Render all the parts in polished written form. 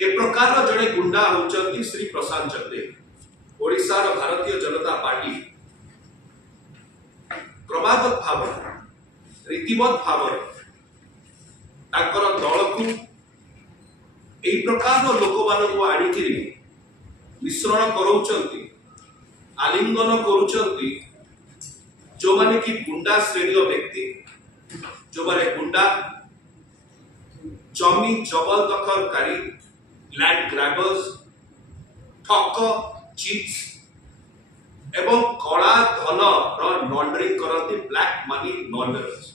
ए प्रकार जड़े गुंडा होचंती श्री प्रशांत चंदेल ओडिशार भारतीय जनता पार्टी क्रमागत भाव रीतिमत भाव दल को यही प्रकार लोक मान आनिक मिश्रण करोचंती आलिंगन करुचंती जो माने कि गुंडा श्रेणी व्यक्ति जो माने गुंडा जमी जबरदखलकारी लैंड ग्रैबर्स ठक चीट्स एवं कला धन लॉन्ड्रिंग करती ब्लैक मनी लॉन्डरर्स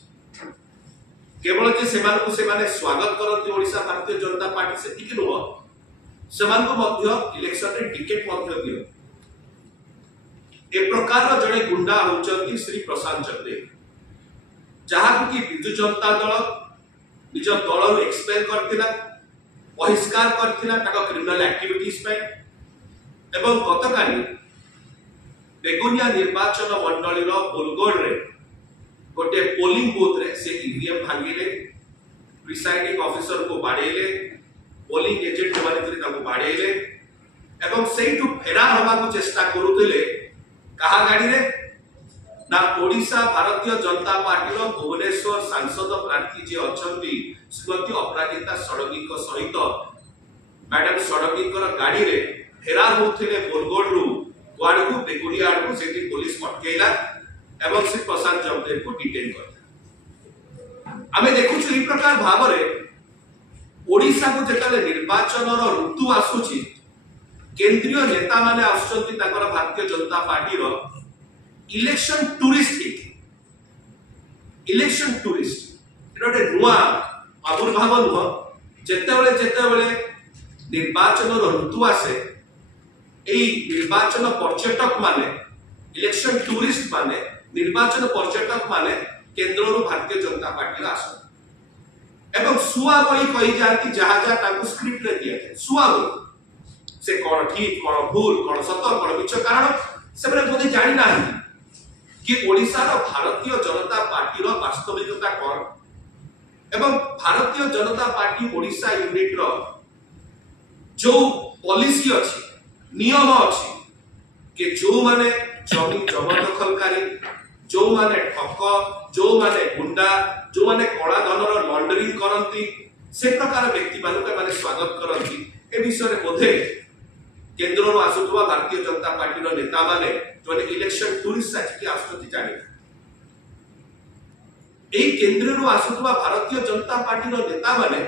केवल जे सेमाने स्वागत करती ओडिशा भारतीय जनता पार्टी से टिके नुह सेमानको मध्य इलेक्शन रे टिकेट मध्य दियो ए प्रकार जड़े गुंडा होचंती श्री प्रशांत चंदेल जहां कि बिजु जनता दल निज दल एक्सपेल करथिला बहिष्कार करथिला ताको क्रिमिनल एक्टिविटीज पे एवं गतकाली बेगुनिया निर्वाचन मंडली रो बोलगोड रे गोटे पोलिंग बूथ रे से ईवीएम भांगिले प्रिसाइडिंग ऑफिसर को बाडेले पोलिंग एजेंट माने ताको बाडेले एवं सेइटु फेरार होबा को चेष्टा करूथिले कहा गाड़ी रे ना ओडिशा भारतीय जनता पार्टी रो भुवनेश्वर सांसद प्रार्थी जे अछंती श्रीमती अपराजिता षडंगी को सहित मैडम षडंगी को गाड़ी रे फेरार होथिले बोलगोड रु वाड़ को बेगुनिया को सेठी पुलिस अटकेला एवं श्री प्रशांत चंदेल को डिटेन करता आमे देखुछु ई प्रकार भाव रे ओडिशा को जेताले निर्वाचन रो ऋतु आसुची केंद्रीय नेता माने आसुचंती ताकर भारतीय जनता पार्टी रो इलेक्शन टूरिस्ट एटा नुआ आविर्भाव नुह जेतेबेले निर्वाचन ऋतु आसे एई निर्वाचन पर्यटक माने इलेक्शन टूरिस्ट माने निर्वाचन पर्यटक माने केंद्र भारतीय जनता पार्टी आसन एवं सुआ बई कही जाती जहां ताको स्क्रिप्ट रे दिया जाए सुआ बई से कौन ठीक कौन भूल कौन सत कौन मिछ कारण से बोधे जानी ना कि ओडिशा रो भारतीय जनता पार्टी रो वास्तविकता कौन एवं भारतीय जनता पार्टी ओडिशा यूनिट रो जो पॉलिसी अछि नियम अछि कि जो माने जमी जबरदखलकारी जो माने ठक जो माने गुंडा जो माने कला धन रो लॉन्ड्रिंग करंती से प्रकार व्यक्ति मानक माने स्वागत करंती ए विषय रे बोधे केंद्र आसुवा भारतीय जनता पार्टी रो नेता माने जो इलेक्शन टूरिस्ट साथी आसुती जाने एई केंद्र रो आसुवा भारतीय जनता पार्टी रो नेता माने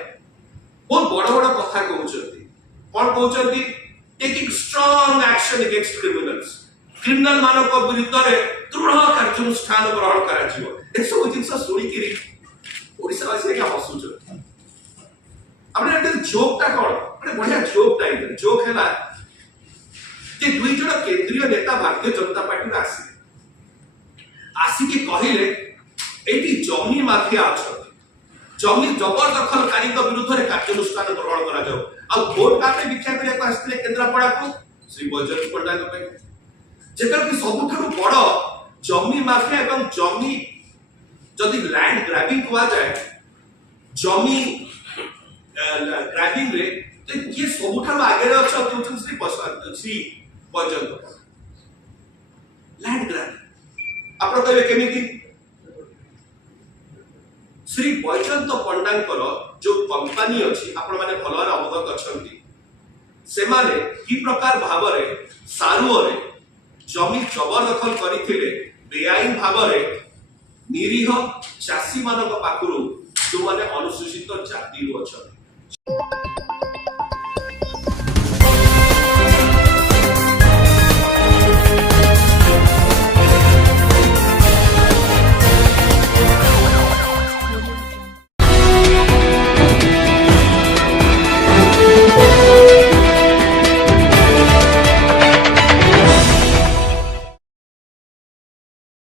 बहुत बड़ बड़ कथा कहउचंती कोन कहउचंती taking strong action against criminal मानक विरुद्ध रे दृढ़ कार्यानुष्ठान ग्रहण करा जिवो ए सब जिंस सुनी कि ओडिसा वासी का हसुच हमने एक जोक ता कोन बड़े बढ़िया जोक टाइप जोक हैला कि दुई जण केंद्रीय नेता भारतीय जनता पार्टी आसिकी कहिले एटी जमी माफिया अछथि जमी जबरदखलकारी विरुद्ध रे कार्यानुष्ठान ग्रहण करा जाओ आ वोट काटे भिक्षा करे को आस्ते केंद्रापड़ा को श्री बैजयंत पंडा को जेकर कि सबुठारु बड़ जमी माफिया एवं जमी जदि लैंड ग्रैबिंग हुआ जाए जमी ग्रैबिंग रे तो ये सबुठारु आगे अछथि श्री बैजयंत लैंड ग्रैबिंग आपण कहबे केमिति श्री बैजयंत पंडांकर जो कंपनी अछि आपण माने भलर अवगत अछंती से माने की प्रकार भाव रे सारुओ रे जमी जबरदखल करिथिले बेआईन भाव रे निरीह चासी मानक पाखरु जो माने अनुसूचित जाति रो अछंती।